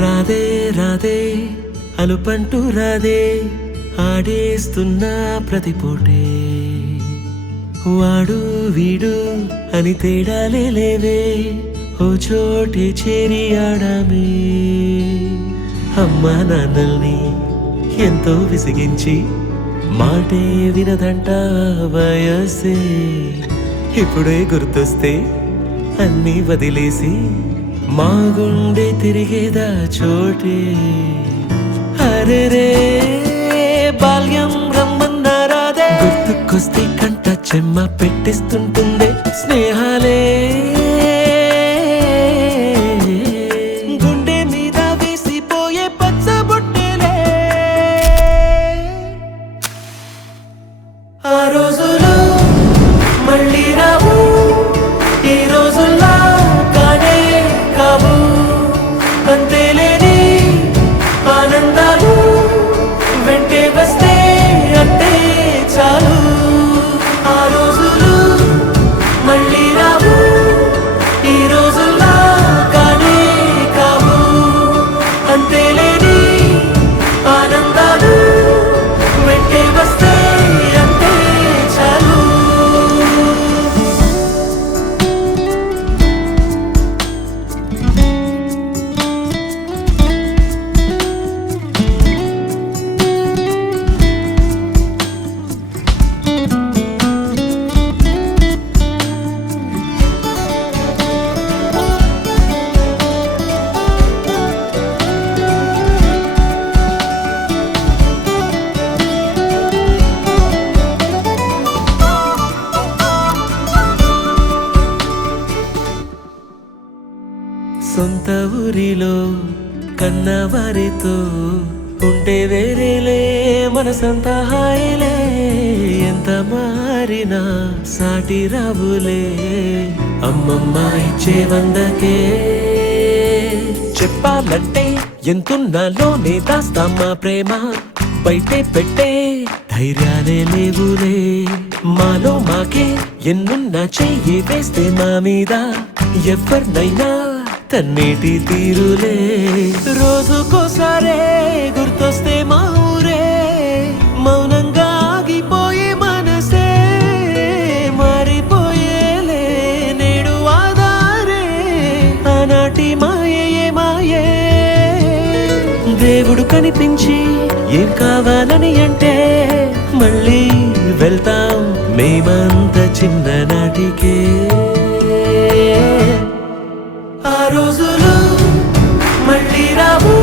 రాధే రాధే అలుపంటూ రాధే ఆడేస్తున్నా ప్రతిపోటే వాడు వీడు అని తేడాలే లేవే ఓ చోటే చేరి ఆడామే అమ్మా నాన్నల్ని ఎంతో విసిగించి మాటే వినదంట వయసే ఇప్పుడే గుర్తొస్తే అన్నీ వదిలేసి మా గుండె తిరిగేదా చోటే అరే రే బాల్యం రమ్మన్నారాదే గుర్తుకొస్తే కంట చెమ్మ పెట్టిస్తుంటుందే స్నేహాలే గుండె మీద వేసిపోయే పచ్చబొట్టేలే ఆ రోజులు మళ్ళీ రావు ఈ రోజుల్లా కానే కావు అంతేలేని ఆనందాలు వెంటే వస్తే అంతే చాలు ఆ రోజులు మళ్ళీ రావు ఈ రోజుల్లా కానే కావు అంతేలేని ఆనందాలు వెంటే వస్తే అంతే చాలు సొంత ఊరిలో కన్నవారితో ఉంటే వేరేలే మనసంత హాయిలే ఎంత మారినా సాటి రావులే అమ్మమ్మ ఇచ్చే వందకే చెప్పాలంటే ఎంతున్నాలోనే దాస్తామా ప్రేమ బయటే పెట్టే ధైర్యాలే లేవులే మాలో మాకే ఎన్నున్నా చెయ్యి వేస్తే మా మీద ఎవరినైనా తన్నేటి తీరులే రోజుకోసారే గుర్తొస్తే మా ఊరే మౌనంగా ఆగిపోయే మనసే మారిపోయేలే నేడు ఆధారే ఆనాటి మాయే మాయే దేవుడు కనిపించి ఏం కావాలని అంటే మళ్ళీ వెళ్తాం మేమంత చిన్ననాటికే ఆ రోజులు మళ్ళీ రావు